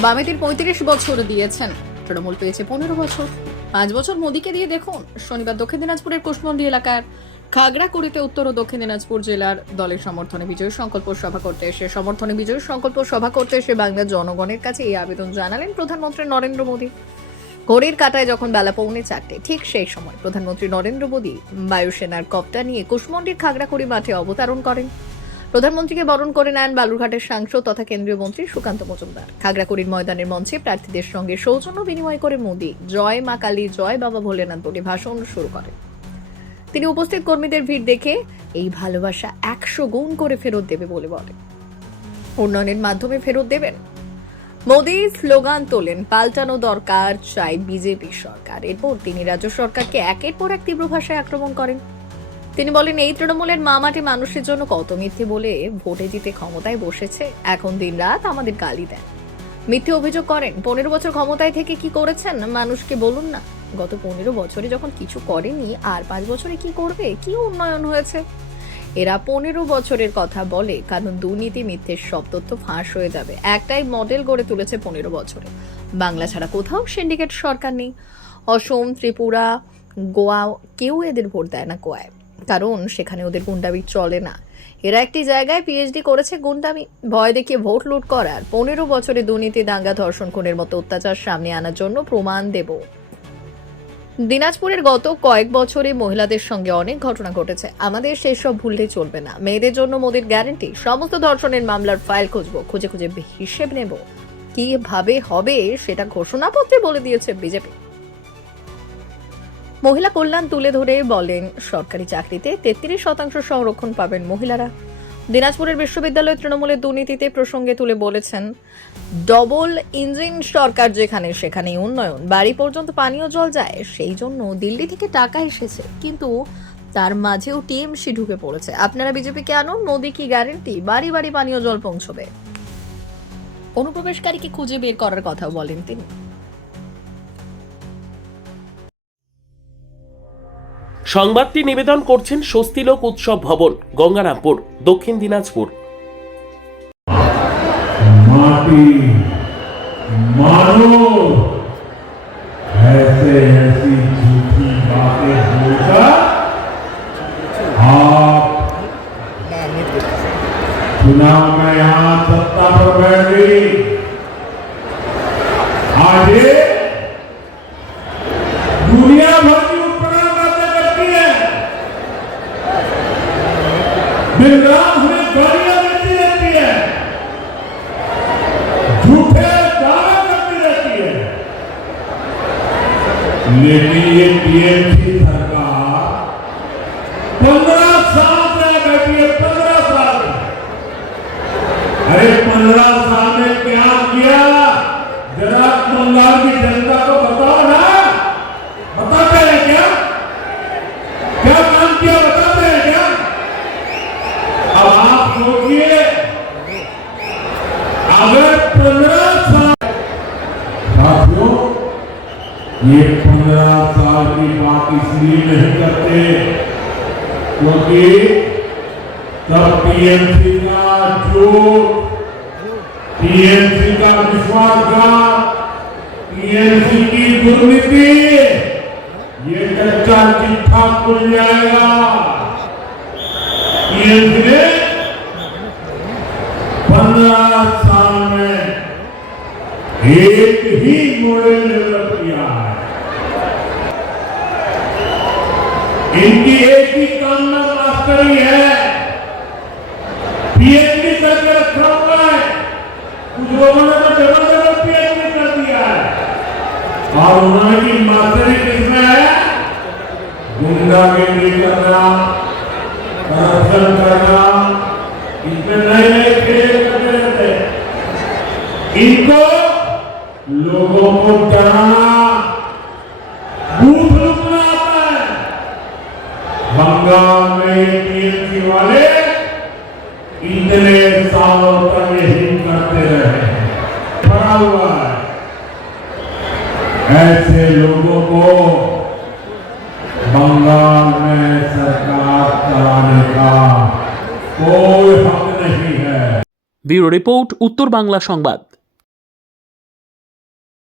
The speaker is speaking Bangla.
বামেদের ৩৫ বছর দিয়েছেন, তৃণমূল পেয়েছে ১৫ বছর। ৫ বছর মোদীকে দিয়ে দেখুন। শনিবার দক্ষিণ দিনাজপুরের কুশমন্ডি এলাকার খাগড়াকুড়িতে উত্তর ও দক্ষিণ দিনাজপুর জেলার দলের সমর্থনে বিজয় সংকল্প সভা করতে এসে বাংলার জনগণের কাছে এই আবেদন জানালেন প্রধানমন্ত্রী নরেন্দ্র মোদী। ঘড়ির কাঁটায় যখন বেলা ৩:৪, ঠিক সেই সময় প্রধানমন্ত্রী নরেন্দ্র মোদী বায়ুসেনার কপ্টার নিয়ে কুশমন্ডির খাগড়াকুড়ি মাঠে অবতরণ করেন। প্রধানমন্ত্রীকে বরণ করে নেন বালুরঘাটের সাংসদ তথা কেন্দ্রীয় মন্ত্রী সুকান্ত মজুমদার। খাগড়াকুড়ির ময়দানের মঞ্চে প্রার্থীদের সঙ্গে সৌজন্য বিনিময় করে মোদী জয় মা কালী, জয় বাবা ভোলেনাথ বলে ভাষণ শুরু করেন। তিনি উপস্থিত কর্মীদের ভিড় দেখে এই ভালোবাসা ১০০ গুণ করে ফেরত দেবে বলে বলেন। উন্নয়নের মাধ্যমে ফেরত দেবেন। মোদী স্লোগান তোলেন, পাল্টানো দরকার, চাই বিজেপি সরকার। এরপর তিনি রাজ্য সরকারকে একের পর এক তীব্র ভাষায় আক্রমণ করেন। তিনি বলেন, এই তৃণমূলের মামাটি মানুষের জন্য কত মিথ্যে বলে ভোটে জিতে ক্ষমতায় বসেছে, এখন দিনরাত আমাদের গালি দেন, মিথ্যে অভিযোগ করেন। ১৫ বছর ক্ষমতায় থেকে কি করেছেন মানুষকে বলুন না। গত ১৫ বছরে যখন কিছু করেনি, আর ৫ বছরে কি করবে? কি উন্নয়ন হয়েছে? এরা ১৫ বছরের কথা বলে, কারণ দুর্নীতি মিথ্যের সব তথ্য ফাঁস হয়ে যাবে। একটাই মডেল গড়ে তুলেছে ১৫ বছরে। বাংলা ছাড়া কোথাও সিন্ডিকেট সরকার নেই। অসম, ত্রিপুরা, গোয়া, কেউ এদের ভোট দেয় না গোয়ায়, কারণ সেখানে ওদের গুন্ডামি চলে না। এরা একটি জায়গায় পিএইচডি করেছে গুন্ডামি, ভয় দেখিয়ে ভোট লুট করার। ১৫ বছরে দুর্নীতি, দাঙ্গা, ধর্ষণ, খুনের মতো অত্যাচার সামনে আনার জন্য প্রমাণ দেব। দিনাজপুরের গত কয়েক বছরে মহিলাদের সঙ্গে অনেক ঘটনা ঘটেছে, আমাদের সেই সব ভুললে চলবে না। মেয়েদের জন্য মোদির গ্যারান্টি, সমস্ত ধর্ষণের মামলার ফাইল খুঁজবো, খুঁজে খুঁজে হিসেব নেব, কিভাবে হবে সেটা ঘোষণাপত্রে বলে দিয়েছে বিজেপি। মহিলা কল্যাণ তুলে ধরে বলেন, সরকারি চাকরিতে ৩৩% সংরক্ষণ পাবেন মহিলারা। দিনাজপুরের বিশ্ববিদ্যালয় তৃণমূলের দুর্নীতিতে প্রসঙ্গে তুলে বলেছেন, ডবল ইঞ্জিন সরকার যেখানে সেখানেই উন্নয়ন, বাড়ি পর্যন্ত পানীয় জল যায়, সেই জন্য দিল্লি থেকে টাকা এসেছে, কিন্তু তার মাঝেও টিএমসি ঢুকে পড়েছে। আপনারা বিজেপিকে আনুন, মোদি কি গ্যারান্টি বাড়ি বাড়ি পানীয় জল পৌঁছবে। অনুপ্রবেশকারীকে খুঁজে বের করার কথাও বলেন তিনি। সংবাদটি নিবেদন করছেন স্বস্তিলোক উৎসব ভবন, গঙ্গারামপুর, দক্ষিণ দিনাজপুর। माटी मानो ऐसे ऐसी झूठी बातें बोलकर आप चुनाव में यहाँ सत्ता पर बैठ गई। आज ये दुनिया भर की उत्पन्न बातें करती है, दिन रात हमें गालियां देती रहती है, झूठे दावे करती रहती है। लेकिन ये टीएमसी सरकार 15 साल से बैठी है, 15 साल। अरे 15 साल में क्या किया, जरा बंगाल की जनता को बताओ ना। बताते हैं क्या? क्या काम किया बताते हैं क्या? अब आप सोचिए, अगर 15 साल, साथियों ये 15 साल की बात इसलिए नहीं करते क्योंकि तब टीएमसी का झूठ, टीएमसी का विश्वासघात, टीएमसी की दुर्नीति, ये कच्चा चिट्ठा खुल जाएगा। टीएमसी ने 15 साल में एक ही मॉडल डेवलप किया है। इनकी एक ही कामना मास्टरी है, पीएचडी करके रखा हुआ है। कुछ लोगों ने तो डबल डबल पीएचडी कर दिया है, और उन्होंने मास्टरी किसमें है? गुंडागिरी करना, करप्शन करना, इसमें नए नए खेल करते रहते हैं। इनको लोगों को डराना, बूथ लूटना आता है। बंगाल में टीएमसी वाले इतने सालों तक यही करते रहे, पड़ा हुआ है। ऐसे लोगों को बंगाल में सरकार चलाने का कोई हक नहीं है। ব্যুরো রিপোর্ট, উত্তর বাংলা সংবাদ।